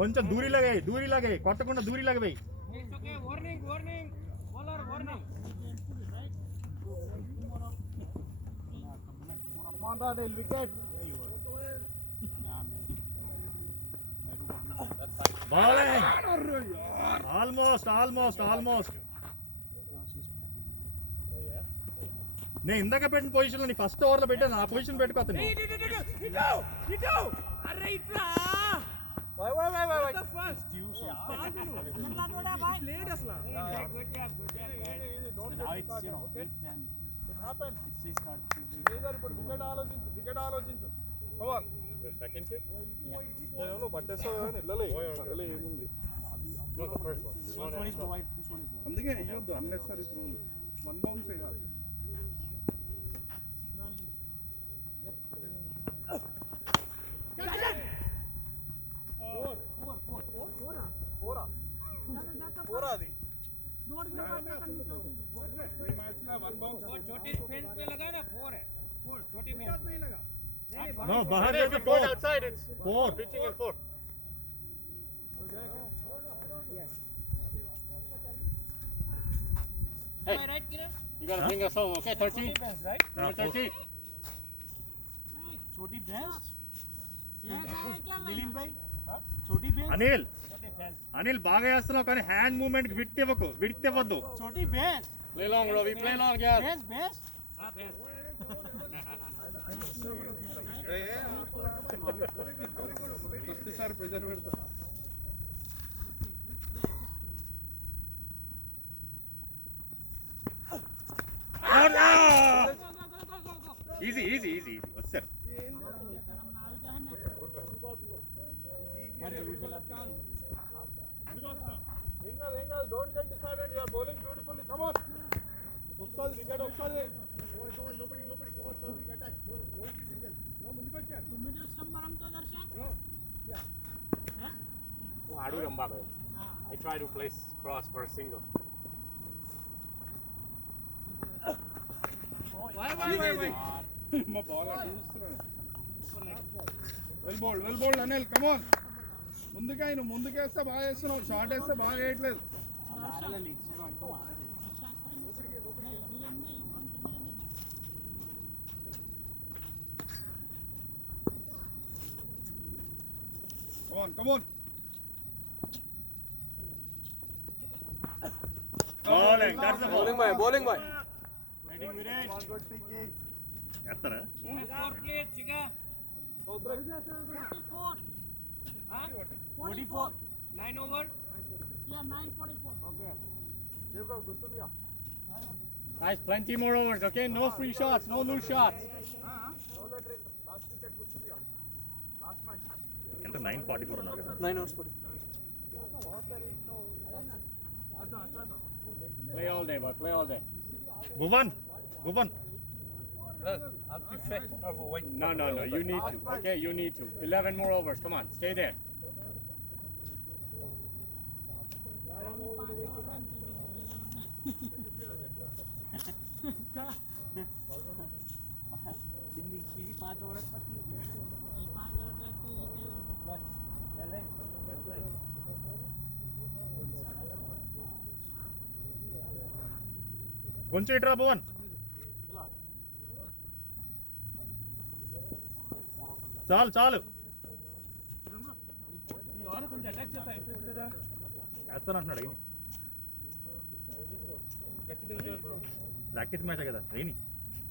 కొంచెం దూరి లాగే కొట్టకుండా దూరి లాగే పోయి. Bowling. Almost. నేను ఇందాక పెట్టిన పొజిషన్ లో ఫస్ట్ ఓవర్ లో పెట్టాను. ఆ పొజిషన్ పెట్టుకోతాను. అందుకే ఇవ్వద్దు అన్నెసరీ రూల్. 1 బౌన్స్ చేయాలి. No, behind is 4 outside. It's 4 pitching and 4. Hey, you gotta bring us home, okay? 13. Right? Number 13. छोटी भैंस मिलिंद भाई छोटी भैंस అనిల్ బాగా చేస్తున్నావు కానీ హ్యాండ్ మూవ్మెంట్ విడ్త్ ఇవ్వద్దు. छोटी भैंस Play long, Ravi. Play long, guys. भैंस ప్రతిసారి ప్రెజర్ పెడతా. ఈజీ వచ్చారు. Don't get decided. You are bowling beautifully. Come on. Ustad, wicket Ustad. Nobody. Come on, Saudi attack. No, ముందుకు వచ్చారు. 2 మీటర్స్ స్తంభరంతో Darshan. Oh, I do ramba bhai. I try to place cross for a single. Why? మా ball అటు చూస్తున్నాను. Well bowled Anil. Come on. ముందుకేస్తే బాగా వేస్తున్నావు. Short వేస్తే బాగా వేయట్లేదు. हमारा लीग से वन को मारा दे Come on. Bowling, that's the ball. Bowling boy. Batting Viren చేస్తారా? स्कोर प्लीज जिगा 44. हां 44 9 ओवर Yeah, 9:44. ओके దేవ్రా గుర్తుందిగా. Guys, plenty more overs, okay? No free shots, no loose shots. Last wicket గుర్తుందిగా. లాస్ట్ మ్యాచ్ ఎంత 9:44 ఉన్నారు కదా. 9 overs 40. Play all day, boy. Play all day. Bhuvan No. You need to. Okay, you need to. 11 more overs. Come on, stay there. Delhi की 5 over पति ये 5 over रहते ये चले కొంచెం ఇట్రా భువన్. చాలు और కొంచెం అటాక్ చేస్తా అయిపోయింది కదా చేస్తానంటున్నాడు. అయిని ప్రాక్టీస్ మ్యాచ్ కదా rainy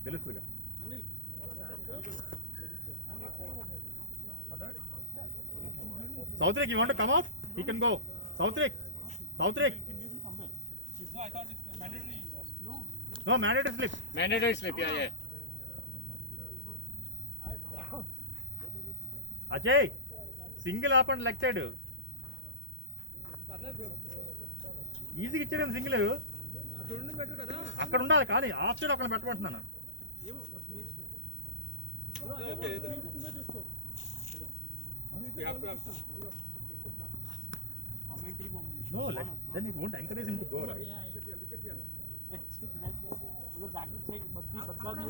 తెలుస్తుందిగా. Southrick, you want to come out? He can go. Southrick. No, I thought it's mandatory. No, mandatory slip. Mandatory slip, yeah. Ajay, single ఆపండి లెగ్ సైడ్. ఈజీగా ఇచ్చాడు సింగిల్. అక్కడ ఉండాలి కానీ ఆఫ్ సైడ్ అక్కడ పెట్టమంటున్నాను. No, then it won't encourage him to go, right? उधर जाके check बदला भी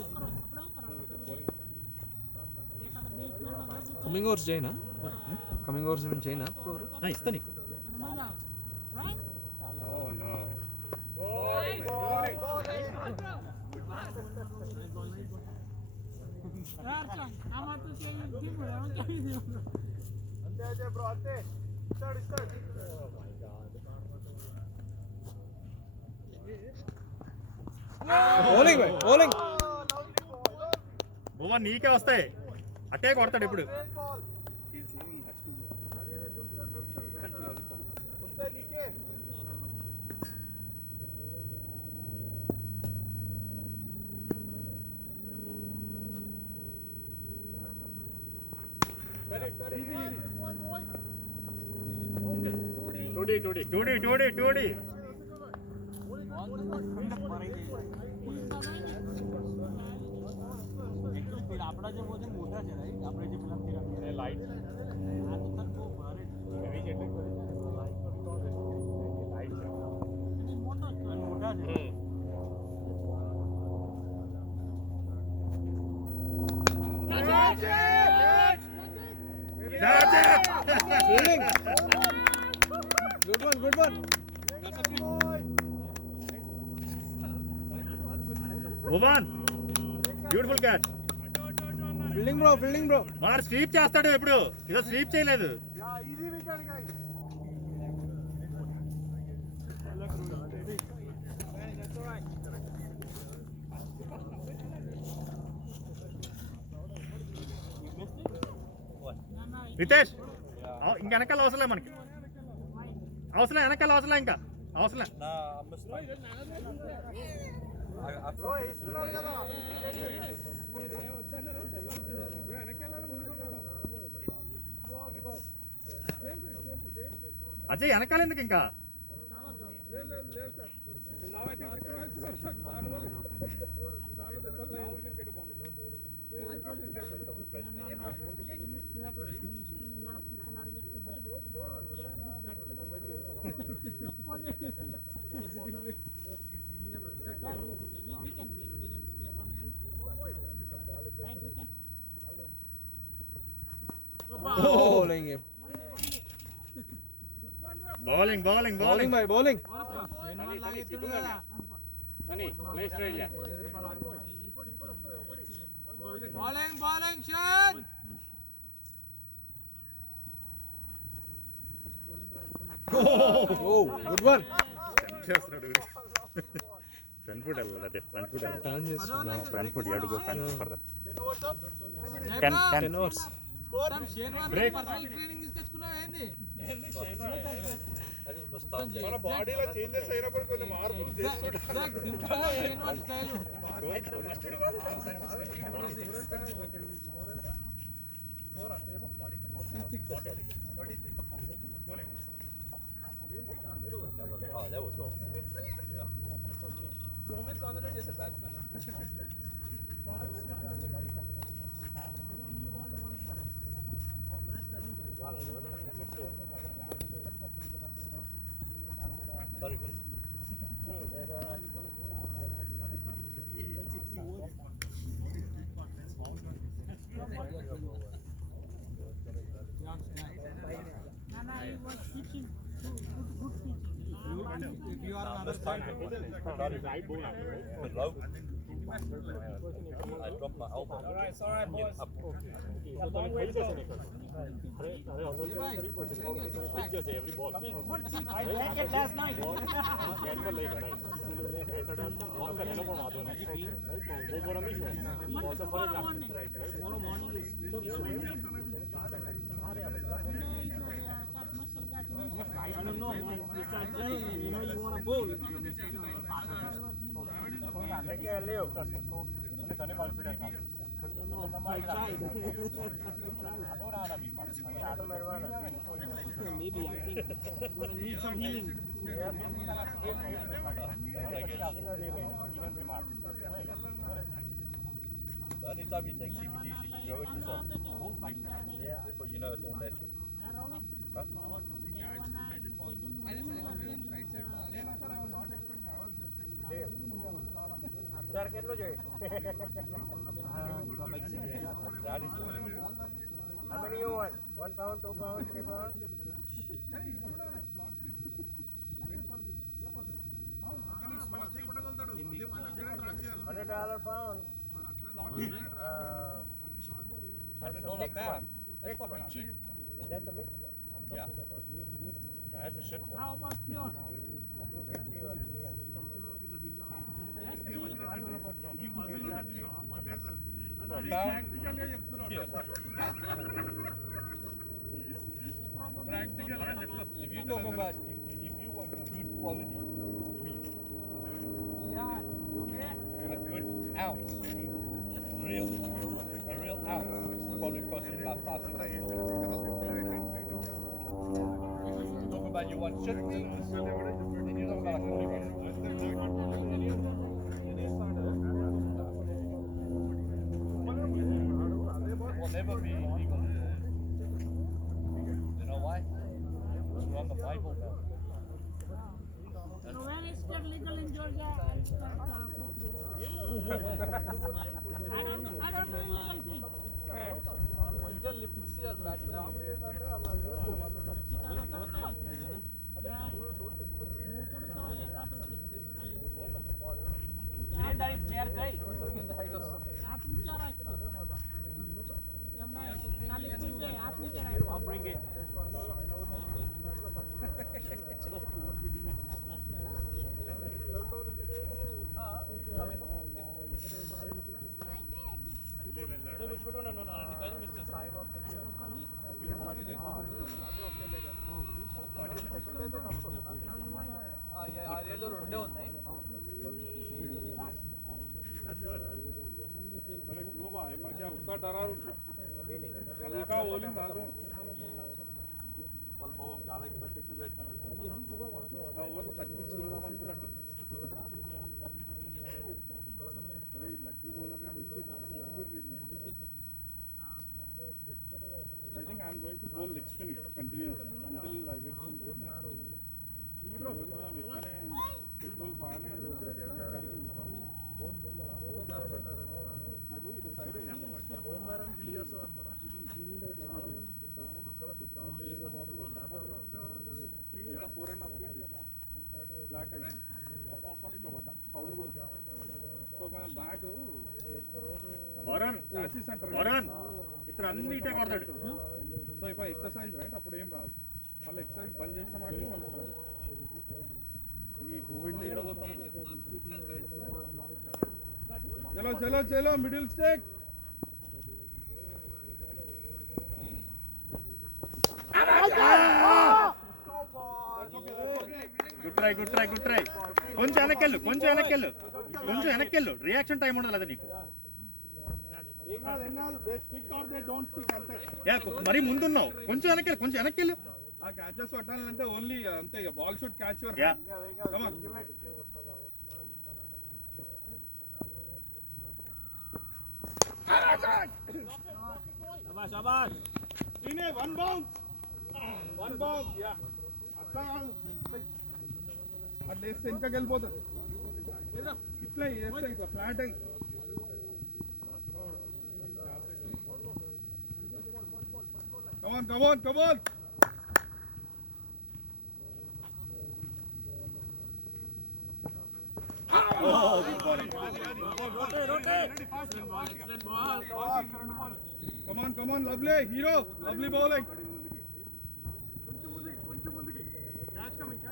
कमिंग ओवर्स जाए ना కమింగ్ ఓవర్స్ నుంచి అయినా ఇస్తా నీకు మజా రైట్ Oh no. यार चल हम तो से दी बड़ा क्या दी అంతే అదే బ్రో అంతే start bowling boy bowling Bhuvan నీకే వస్తాయి అట్టే కొడతాడు ఇప్పుడు వస్తే నీకే టూడి આપડા જે ભોજન મોટા છે રાઈટ આપણે જે પેલા એ light. આ તો તક બહુ ભારે Heavy જેટલું જ કરે. Light છે. મોટો છે મોટા છે fielding good one Bhuvan beautiful catch fielding bro వాడు స్వీప్ చేస్తాడు ఇప్పుడు ఇదో స్వీప్ చేయలేదు yeah easy wicket guys Ritesh ఇంక వెనకాల అవసరం మనకి వెనకాల అవసరం ఇంకా అవసరం బ్రో ఇస్తున్నారు కదా అజయ్ వెనకాల ఎందుకు ఇంకా bowling bowling Sunny, play straight yeah. bowling Shan good one చేస్తున్నాడు ఫ్రంట్ ఫుట్ వెళ్ళాలి ఫ్రంట్ ఫుట్ టర్న్ చేస్తున్నా ఫ్రంట్ ఫుట్ అడుగు front foot further what's up 10 overs break training తీసుకొచ్చుకున్నావు ఏంది మన బాడీలో చేంజెస్ అయినప్పుడు కొన్ని మార్పులు Nana, he was teaching good teaching. you are understand I dropped my elbow. alright boys I drank it last night. Tomorrow morning is I don't know, man. You start playing and you know you want to bowl. I tried. Maybe I think I'm gonna need some healing. So anytime you take CBDs, you can grow it yourself. Therefore, you know it's all natural. Huh? That is How many you want? 1 pound, 2 pound, 3 pound? $100 pound. $100 pound. That's fucking cheap. That's a mixed one. Yeah. That's a shit one. How about yours? 250 or 300. For a pound? Here, look. If you talk about, if you want good quality wheat, Yeah, you okay? a good ounce, a real ounce, probably cost you about $500, $600. You talk about you want shit things, then you talk about like $40. It will never be legal. You know why? Because we're on the Bible Belt. So when is it legal in Georgia? I don't know illegal things. Chair गई हाथ ऊंचा रखो खाली खुले हाथ नीचे रखो bring it రెండే ఉన్నాయి अरे क्यों भाई मैं क्या उसका डरा हल्का बोलिंग डाल दूं వాళ్ళు బాబు చాలా ఎక్స్పెక్టేషన్స్ పెట్టుకున్నాడు ఓవర్ 36 చూడడం అనుకున్నట్టు అరే ఈ laddu bowler I think I'm going to bowl leg spin here continuously until I get full fitness. Petrol బాగానే బ్లాక్ అయింది సౌండ్ కూడా సో మన బ్యాక్ వరుణ్ చాసీస్ అంటారు వరుణ్ ఇతను అన్ని ఇటే కొడతాడు సో ఇప్పుడు ఎక్సర్సైజ్ రైట్ అప్పుడు ఏం రాదు మళ్ళీ ఎక్సర్సైజ్ బంద్ చేసిన మాట ఈ కోవిడ్ చలో చలో చలో మిడిల్ స్టేక్ గుడ్ ట్రై కొంచెం వెనక్కెళ్ళు రియాక్షన్ టైం ఉండదు అదే నీకు మరి ముందున్నావు కొంచెం వెనక్కెళ్ళు ఆ క్యాచెస్ పట్టాలంటే ఓన్లీ అంతే బాల్ షూట్ క్యాచ్ शाबाश వన్ బౌన్స్ యా అట్లా అట్లా వేస్తే ఇంకా వెళ్ళిపోతుంది ఇట్లా వేస్తే ఇట్లా ఫ్లాట్ అయ్యి come on come on lovely hero lovely bowling కొంచెం ముందుకి క్యాచ్ కమింగ్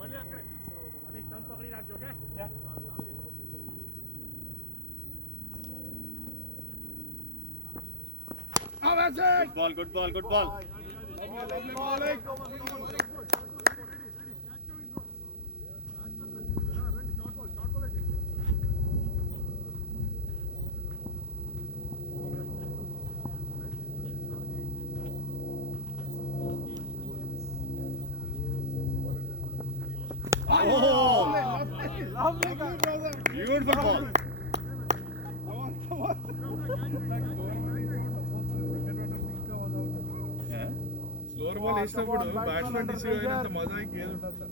మళ్ళీ అక్కడే అని స్టంప్ పకడి Raju okay Oh, that's it! Good ball. Lovely bowling. Lovely brother. Beautiful ball. Come on. Slower ball వేసినప్పుడు బ్యాట్స్మెన్ రిసీవ్ అయినంత మజా ఇంకేది ఉంటుంది sir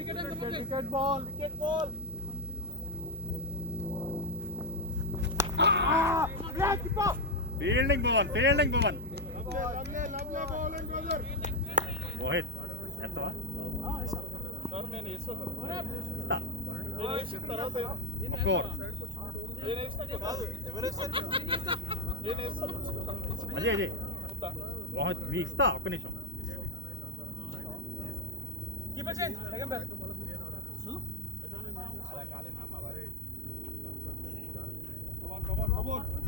wicket ball fielding Bhuvan, fielding Bhuvan. lovely bowling, brother. Mohit వేస్తావా? Sir, నేను వేస్తాను ఇస్తా నేను వేసిన తర్వాత ఒక్క ఓవర్. నేను వేసినాక కాదు ఎవరు వేస్తారు నేను వేస్తాను అజయ్ అజయ్ మోహిత్ నీ ఇస్తా ఒక్క నిమిషం.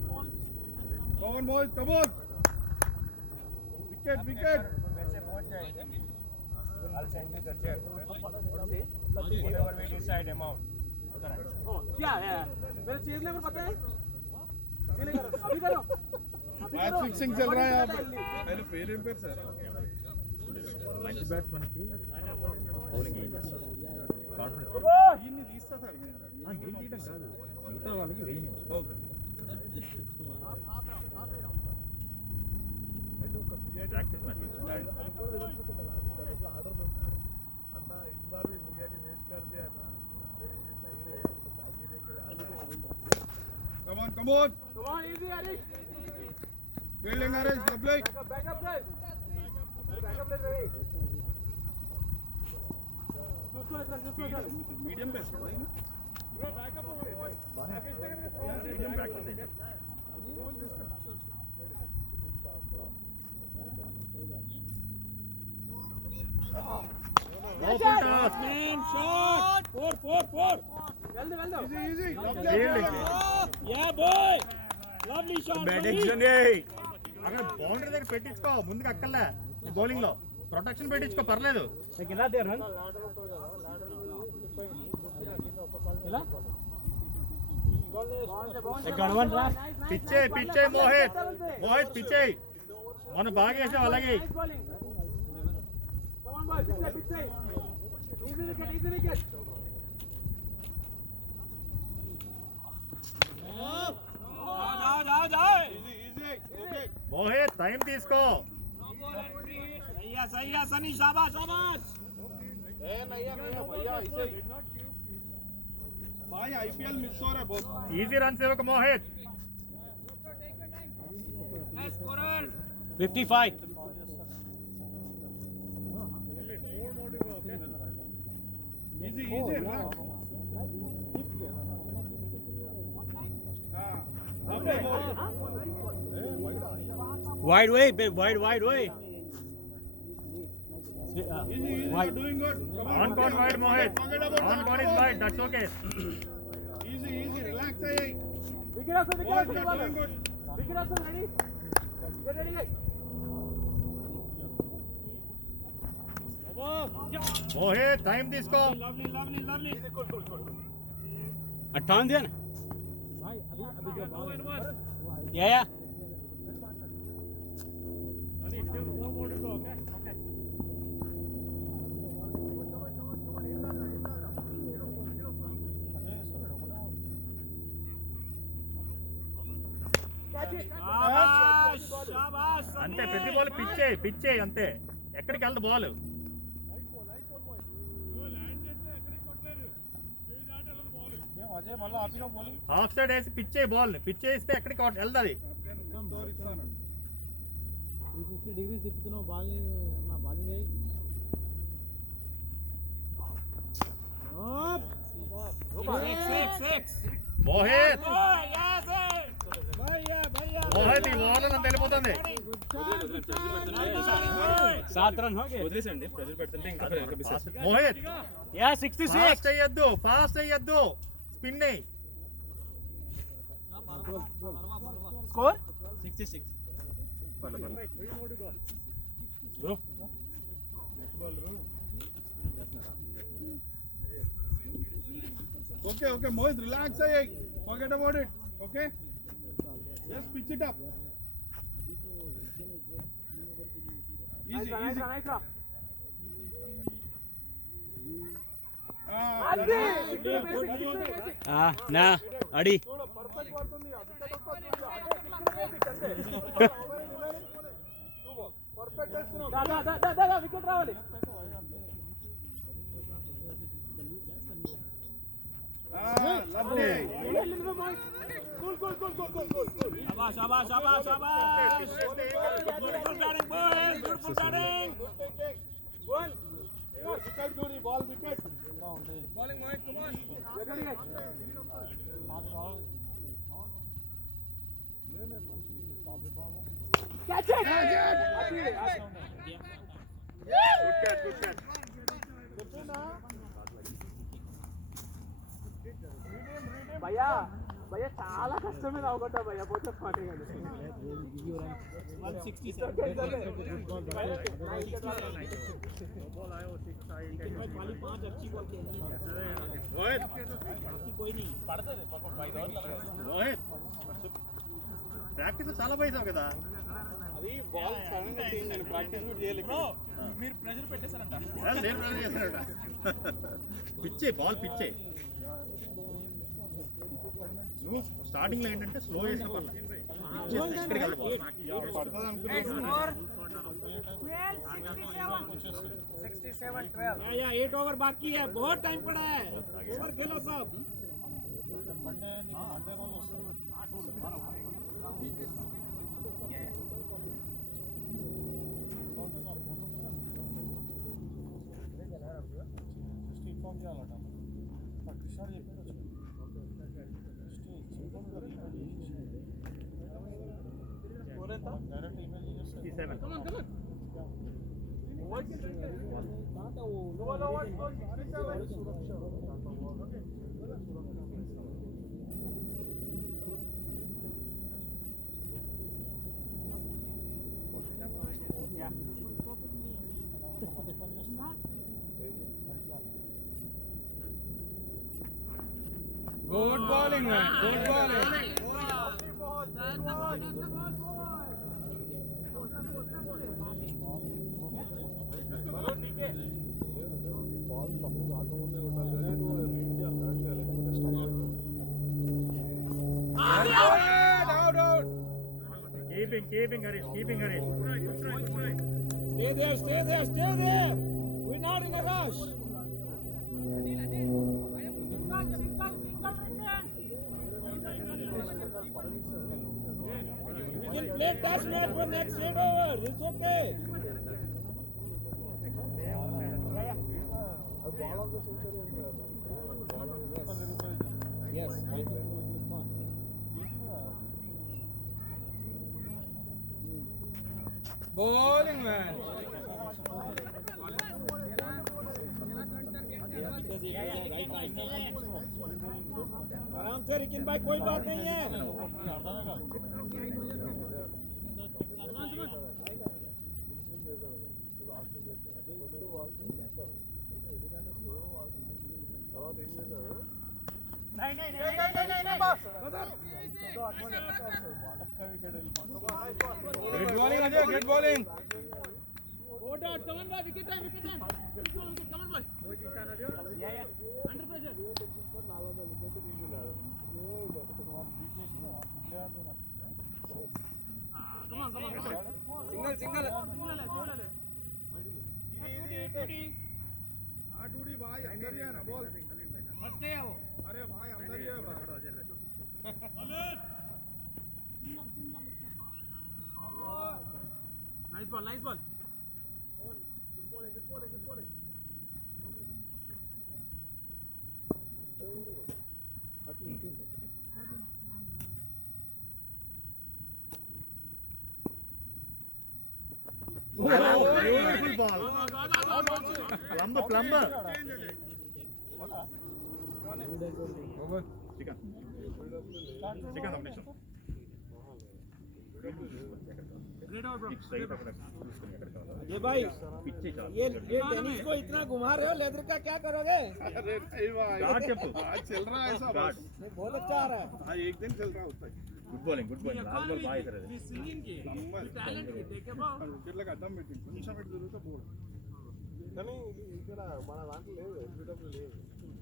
Come on, boys, come on. Wicket, wicket. I'll send you the check. Whatever we decide amount. क्या है मेरा चेज नंबर पता है अभी करो मैच फिक्सिंग चल रहा है यहाँ पे पहले पेरेंट पे सर మంచి బ్యాట్స్మెన్కి బౌలింగ్ కాన్ఫిడెన్స్ దీన్ని తీస్తా సార్ గేమ్ తీయడం కాదు, మిగతా వాళ్ళకి వేయని. Okay practice match. Come on, come on. come on easy Harish Fielding Harish, lovely. backup play ready Medium pace है ना? మీడియం ప్రాక్టీస్ అయితే open toss. Easy, easy. Lovely. Fielding అక్కడ బౌండరీ దగ్గర పెట్టించుకో, ముందుకు అక్కర్లే. బౌలింగ్ లో ప్రొటెక్షన్ పెట్టించుకో, పర్లేదు. పిచ్చే పిచ్చే మోహిత్, మోహిత్ పిచ్చే. మనం బాగా వేసాం అలాగే. come on boys pitch easy wicket Easy, easy. Okay. Mohit time తీసుకో. सही है सनी शाबाश ए नहीं भैया ऐसे ही भाई आईपीएल मिस हो रहा है बहुत ఈజీ రన్స్ ఇవ్వక Mohit. 55 easy easy relax lovely ball wide way easy easy doing good come on on con wide Mohit. forget about on con is wide, that's okay. easy easy relax hey wicket also boys you are doing good wicket also ready get ready Mohit time తీసుకో. lovely अट्ठावन दिया ना या అంతే, ప్రతి ball పిచ్చే అంతే. ఎక్కడికి వెళ్దు బాల్. హాఫ్ సైడ్ వేసి పిచ్చే బాల్, పిచ్చే ఇస్తే ఎక్కడికి వెళ్తుంది. 360 degrees తిప్పుతున్నావు బాల్ మా బౌలింగ్ అయ్యి మోహిత్ మోహిత్ ఈ బాల్ అంత వెళ్ళిపోతుంది. 7 रन हो गए మోహిత్ या 66 ఫాస్ట్ అయ్యొద్దు స్పిన్ అయ్యి. Score 66 bro okay Mohit relax hey forget about it okay just pitch it up easy easy ना अड़ी perfect పడుతుంది పర్ఫెక్ట్ చేస్తున్నావు వికెట్ రావాలి Lovely. Cool. शाबाश शाबाश शाबाश शाबाश beautiful batting boys beautiful batting One. Wicket, Jodi. Ball wicket. Bowling, Mohit. Come on. catch it Good catch. భయ్యా చాలా కష్టమైన అవగొట్టా భయ్యా పోతే పాటే కానీ 160 రోహిత్ ప్రాక్టీస్ చాలా పైసావు కదా. అది బాల్ సడన్ గా చేంజ్ అయింది. ప్రాక్టీస్ కూడా చేయలేదు. మీరు ప్రెషర్ పెట్టేశారంట నేను ప్లాన్ చేస్తానట. పిచ్చే బాల్ పిచ్చే. నువ్వు స్టార్టింగ్ లో ఏంటంటే స్లో చేసిన పర్లేదు. ఎక్కడికి వెళ్ళి బాల్ 8 ओवर बाकी है बहुत टाइम पड़ा है ओवर खेलो सब Good bowling, man. Good bowling. Ball తప్పు కాకముందే కొట్టాలి కానీ నువ్వు రీడ్ చేయాలి కరెక్ట్గా లేకపోతే స్టంప్ అవుతుంది. Keeping Harish. stay there we're not in a rush we can play test match for next 8 overs it's okay అది బాల్ ఆఫ్ ద సెంచరీ అంటారు కదా. yes I think it will be fun Bowling, man. आराम से रिकिन भाई कोई बात नहीं है తర్వాత ఏం చేశాడు? Good bowling, Ajay. Good bowling. come on boy wicket time come on boy under pressure come on single two D भाई अंदर ही है ना बॉल फंस गया वो अरे भाई अंदर ही है भाई nice ball good bowling Beautiful ball. Plumber. Chicken nomination. ये भाई ये टेनिस को इतना घुमा रहे हो लेदर का क्या करोगे अरे नहीं भाई Guard चप्पू. आज चल रहा है ऐसा Guard. बस बहुत अच्छा आ रहा है आज एक दिन चल रहा है उसका Good bowling. Last ball బాగా వేశారు. వికెట్లకు అడ్డం పెట్టి కొంచెం పెట్టి తిరుగుతా బోల్ కానీ ఇక్కడ మన దాంట్లో లేదు ఎస్బిడబ్ల్యూ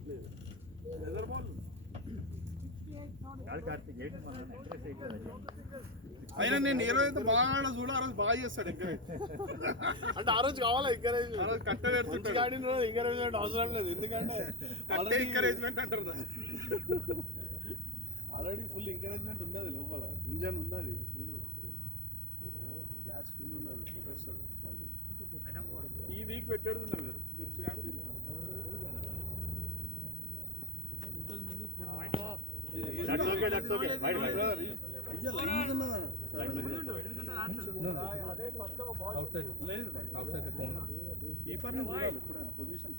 లేదు లెదర్ బాల్ కార్తీక్ ఏంటి మనం ఎంకరేజ్ చేయట్లేదు. అయినా నేను ఏ రోజైతే బాగా చూడ ఆ రోజు బాగా చేస్తాడు ఎంకరేజ్. అంటే ఆ రోజు కావాలా ఎంకరేజ్, ఆ రోజు కట్ట పెడుతుంటాడు. ఎంకరేజ్మెంట్ అవసరం లేదు, ఎందుకంటే ఆల్రెడీ ఎంకరేజ్మెంట్ అంటారు దాన్ని. ఆల్రెడీ ఫుల్ ఎంకరేజ్మెంట్ ఉన్నది లోపల, ఇంజన్ ఉన్నది ఫుల్, గ్యాస్ ఫుల్ ఉన్నది. పెట్టేస్తాడు మళ్ళీ. ఈ వీక్ పెట్టాడు మీరు That's okay, that's okay. Wide, wide. Keeper ని చూడాలి ఎప్పుడైనా position.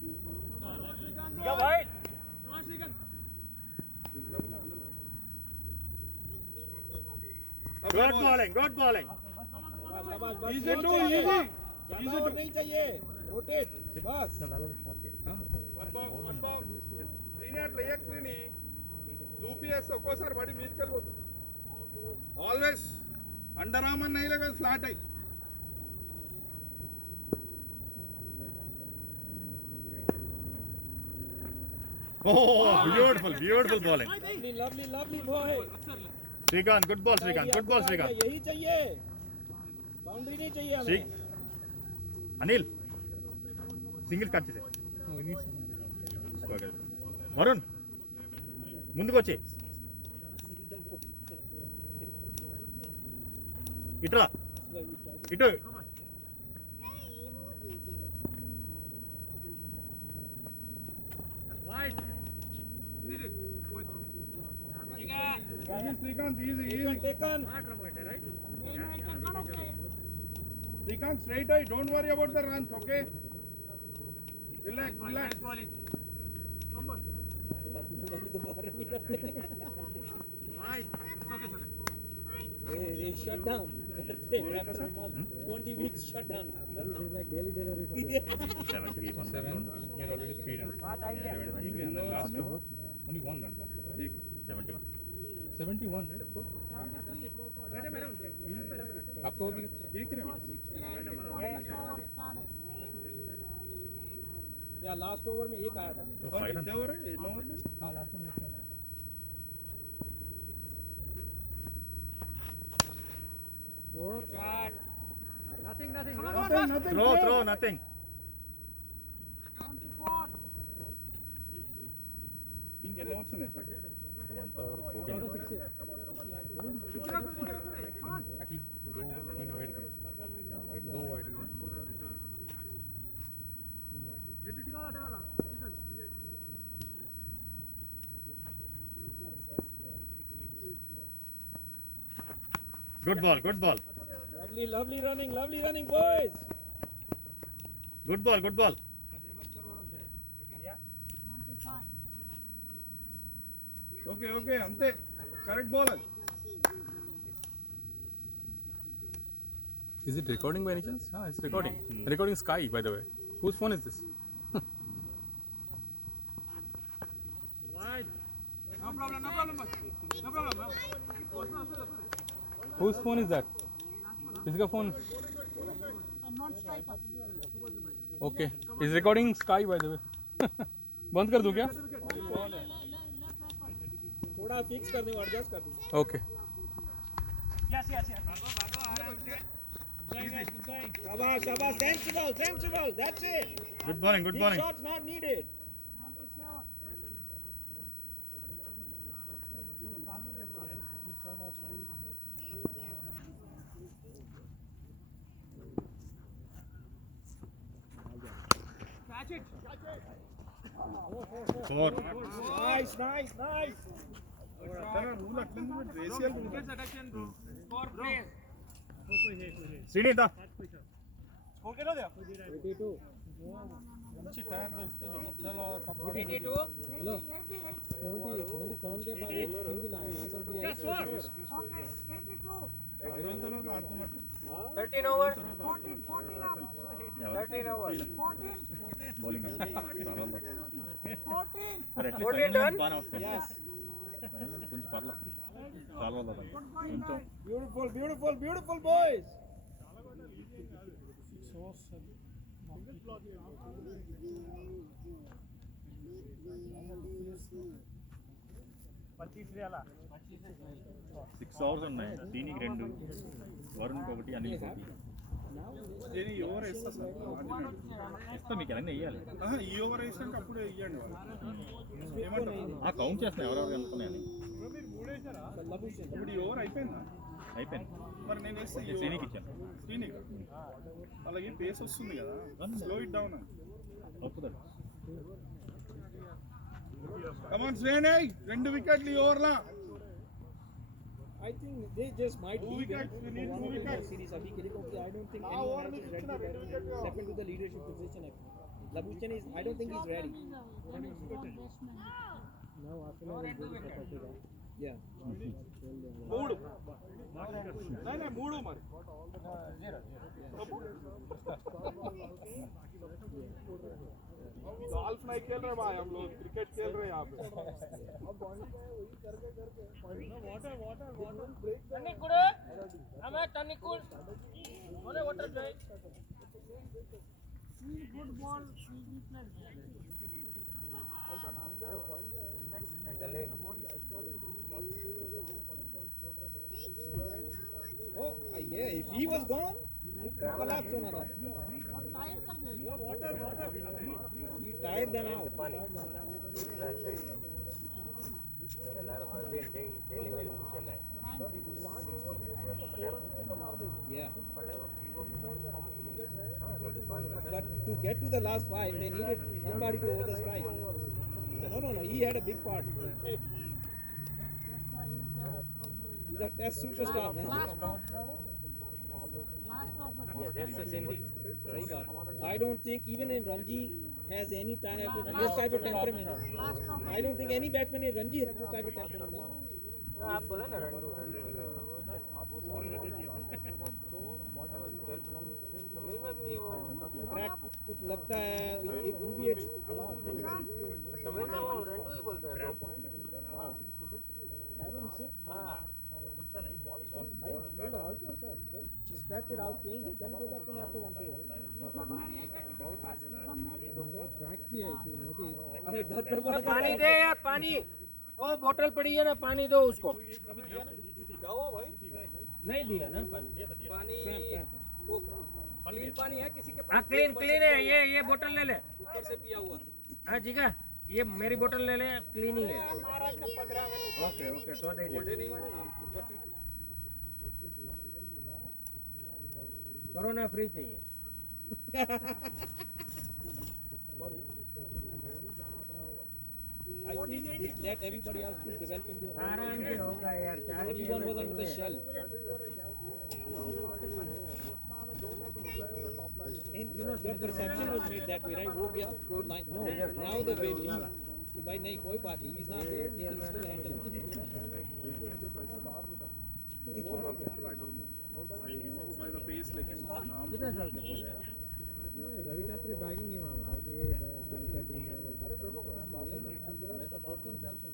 Good bowling, good bowling. Easy to easy. नहीं चाहिए रोटेट बस శ్రీని అట్లా వేయకు శ్రీని, లూపీ వేస్తే ఒక్కోసారి పడి మీదకి వెళ్ళిపోతుంది. ఆల్వేస్ అండర్ ఆర్మ్ అని నైలే కదా ఫ్లాట్ అయ్యి. Oh, beautiful, beautiful bowling. Lovely lovely boy Srikanth, good ball, Srikanth. Good ball, Srikanth. यही चाहिए, बाउंड्री नहीं चाहिए Sri, हमें. Anil, single cut చేసే. వరుణ్ ముందుకు వచ్చి ఇట్రా ఇటు. Srikanth easy easy. Taken Srikanth straight అయ్యి, don't worry about the runs, okay? Relax relax. shut down 20 weeks shut down like daily delivery 71 Here already 3 runs. Last over, only 1 run last over. 71. 71, right? आपको भी या last over में एक आया था. हाँ last में आया था. Nothing. Throw, nothing. ఇంకెన్ని ఓవర్స్ ఉన్నాయి సార్? Actually, 2 wide गए. 2 wide गए. Good ball, good ball. Lovely running boys. Good ball, good ball. Okay okay అంతే, correct bowler. Is it recording by any chance? Ah, it's recording. Recording Sky, by the way. Whose phone is this? No problem. Whose phone is that? Physical phone? Okay. Is recording Sky, by the way. बंद कर दूं क्या? थोड़ा fix कर दूं, adjust कर दूं. Okay. Yes. Shabash. Sensible. That's it. Good bowling, good Big bowling. shots not needed. Catch it. 4. Nice. Rule అట్లా రేషియల్ రూల్. శ్రీనీత ఓకే నా 82 మంచి టైం దొరుకుతుంది మధ్యలో తప్పు. 82. हेलो 77 के बाद सिंगल आया 13 over 14 up 13 over 14 bowling 14 done. yes కొంచెం పర్లా చాలా కొంచెం beautiful boys. సిక్స్ అవర్స్ ఉన్నాయి. దీనికి 2, వరుణ్కి 1, అనిల్కి 1. దీని ఈ ఓవర్ వేస్తా సార్ ఇస్తా మీకు అన్నీ వేయాలి. ఈ ఓవర్ వేసినాక అప్పుడు ఇవ్వండి వాళ్ళు ఏమంటారు కౌంట్ చేస్తాను ఎవరెవరు అనుకున్నాయని. మీరు 3 వేసారా ఇప్పుడు ఈ ఓవర్ అయిపోయిందా? అయిపోయింది. మరి నేను వేస్తే శ్రీనికి ఇచ్చాను. శ్రీనిక అలాగే పేస్ వస్తుంది కదా, స్లో ఇట్ డౌన్ అని ఒప్పుతాడు. కమాన్ శ్రేణి 2 వికెట్లు ఈ ఓవర్లా. I think they just might 2 be wickets, we need 2 wickets. series abhi ke liye kyunki I don't think anyone is ready to step into the leadership position. Labuschagne is, I don't think he's ready. Now Arsenal will go for Portugal. Yeah. 3 नहीं 3 మరి golf नहीं खेल रहे भाई, हम लोग cricket खेल रहे हैं यहाँ पे. Good ball, Oh, yeah. If he was gone, तो collapse होना था. टायर कर दे. He tired them out. Yeah. But to get to the last 5, they needed somebody to over the strike. No. He had a big part. He's a test superstar, man. Last over. सही बात. I don't think even in Ranji has any type of this type of temperament. I don't think any batsman in Ranji has this type of temperament. आप बोले ना रंडू तमिल में भी वो Crack कुछ लगता है it deviates a lot. Tamil में वो रंडू ही बोलते हैं लोग. हाँ Just stretch it out, change it, then go back in after 1 2. अरे घर पे बोला पानी दे यार, पानी. ओ बोतल पड़ी है ना, पानी दो उसको. क्या हुआ भाई? नहीं दिया ना पानी. क्लीन पानी है किसी के हाँ क्लीन है. ये बोतल ले ले. ऊपर से पिया हुआ. हाँ ठीक है, ये मेरी बोतल ले ले, क्लीन ही है. ओके तो दे दे. कोरोना फ्री चाहिए. I think it let everybody else to develop into आराम से होगा यार. everyone was under the shell. And you know the perception was made that way, right? हो गया. No, now the way leave. कि भाई नहीं कोई बात नहीं, he's not there, he can still handle it. by the face लेकिन नाम कितने साल के खेल रहे हैं? रवि शास्त्री बैगिंग ही मांग रहा है कि ये दिल्ली का टीम है. मैं तो 14 साल से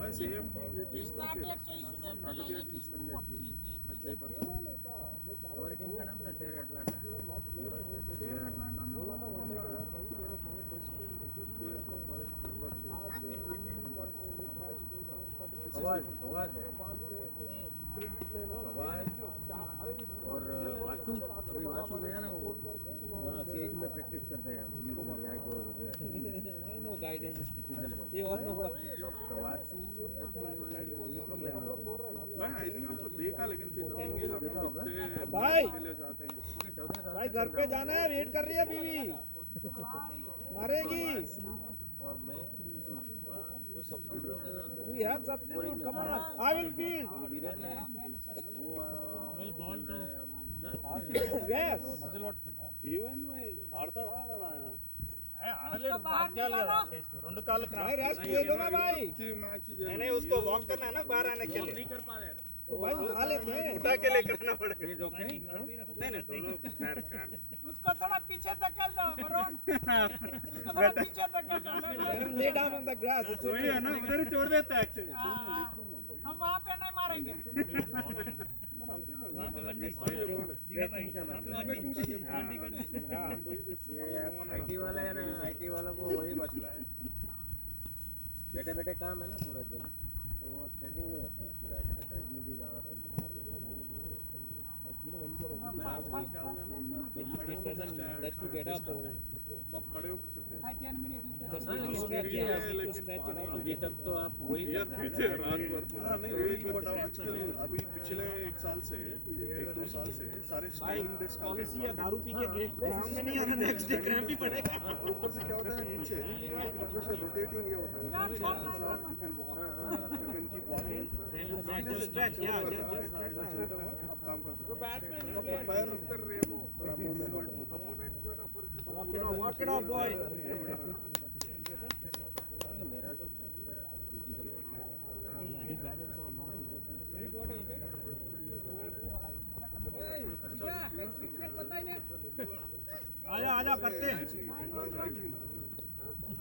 मैं same He started, so he should have done like at least 2 or 3 tests. और टीम का नाम था शेर अटलांटा. आवाज है. और वासु अभी वासु गया ना, वो केज में प्रैक्टिस करते हैं. No guidance. They all know what. Vasu मैं आई थिंक हमको देखा लेकिन फिर देंगे हम कितने भाई ले जाते हैं. भाई घर पे जाना है, वेट कर रही है बीवी, मारेगी. We have substitute, come on, I will field. Yes. Even ఆడతాడా ఆడనా ఆయన ఆడలేడు. భాగ్యాలు కదా టెస్ట్ 2 కాళ్ళు भाई रेस्ट दे दो ना भाई. मैच नहीं उसको वॉक करना है ना बाहर आने के लिए. तो भाई उठा लेते हैं. उठा के लेकर आना पड़ेगा. नहीं दोनों पैर कान. उसको थोड़ा पीछे धकेल दो वरुण. उसको थोड़ा पीछे धकेल दो. Lay down on the grass. It's वही है ना, उधर ही छोड़ देता है एक्चुअली. हम वहाँ पे नहीं मारेंगे. वहाँ पे वंडी आईटी वाला है ना, आईटी वालों को वही मसला है, बैठे बैठे काम है ना पूरे दिन, तो वो स्ट्रेचिंग नहीं होती पूरा एक्सरसाइज में भी ज़्यादा it doesn't touch to get up or तो आप खड़े हो सकते हैं 10 minutes. just to stretch, yeah, to stretch it out. अभी तक तो आप वही यार पीछे रात भर हाँ नहीं वही बट आजकल अभी पिछले 1 साल से 1-2 साल से सारे स्टाइलिंग डेस्क आ गए पॉलिसी है दारू पी के गिरे ग्राउंड में नहीं आना, नेक्स्ट डे क्रैम्प ही पड़ेगा। ऊपर से क्या होता है नीचे रोटेटिंग ये होता है you can keep walking just stretch, yeah, just stretch. आप काम कर सकते हो पैर ऊपर repo movement Walk it off, boy. मेरा तो आजा आजा करते हैं।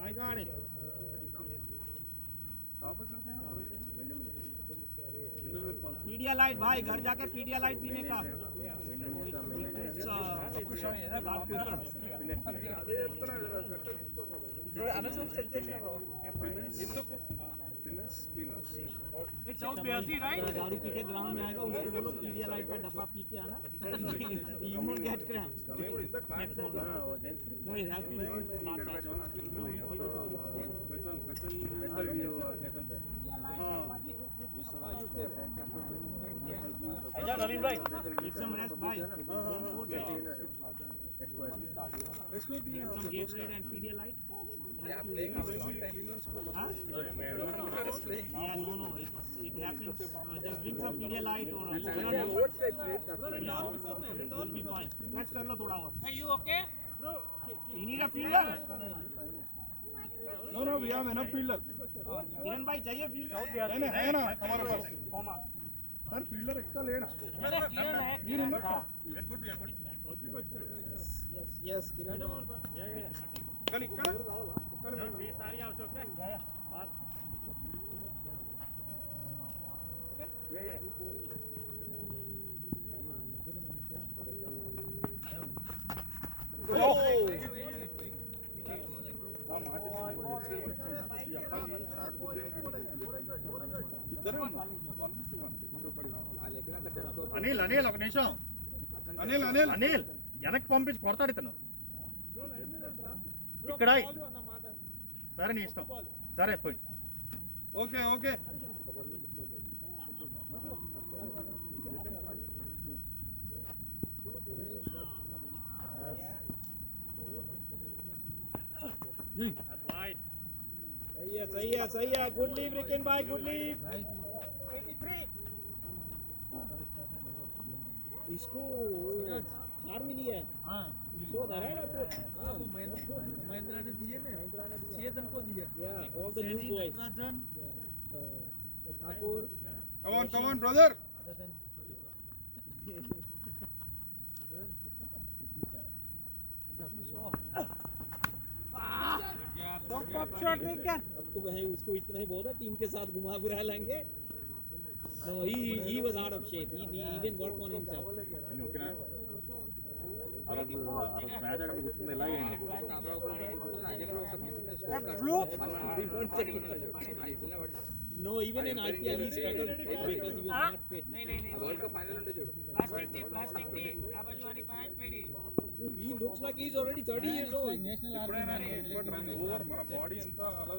I got it. कहाँ पे करते हैं पीडियालाइट भाई, घर जाके पीडियालाइट पीने का। Fitness cleaners It's out Beasi, right? दारू पी के ग्राउंड में आएगा, उसको बोलो पीडियालाइट का डब्बा पी के आना, you won't get cramps. Next one. No, it has to be not that. Get some rest, bhai. Don't force it. Get some Gatorade and Pedialyte. Huh? Yeah, no, it happens. Just drink some Pedialyte or a coconut milk. You'll be fine. Stretch कर लो थोड़ा और. Are you okay? You need a fielder? No, we have enough fielder. किरण भाई चाहिए fielder? नहीं है ना हमारे पास sir fielder extra लेना Yes, किरण. कल sorry also okay Anil Anil ఒక నిమిషం అనిల్ అనిల్ వెనక్కి పంపించి కొడతాడు ఇతను ఇక్కడ సరే నీ ఇష్టం సరే పోయి ఓకే सही है. Good leave, Ricken bhai, good leave. 83. इसको हार मिली है. So the right approach. Mahindra ने दिए ना, 6 जन को दिया। Yeah, all the new boys. Thakur. come on brother Top shot Ricken. अब तो भाई उसको इतना ही बहुत है, टीम के साथ घुमा फिरा लेंगे. No, he was out of shape. He didn't work on himself. No, even in IPL he struggled because he was not fit. Plastic tea. આ બાજુ આની પાંચ પેડી. He looks like he's already 30 years old. ఎప్పుడైనా మన body ఎంత allow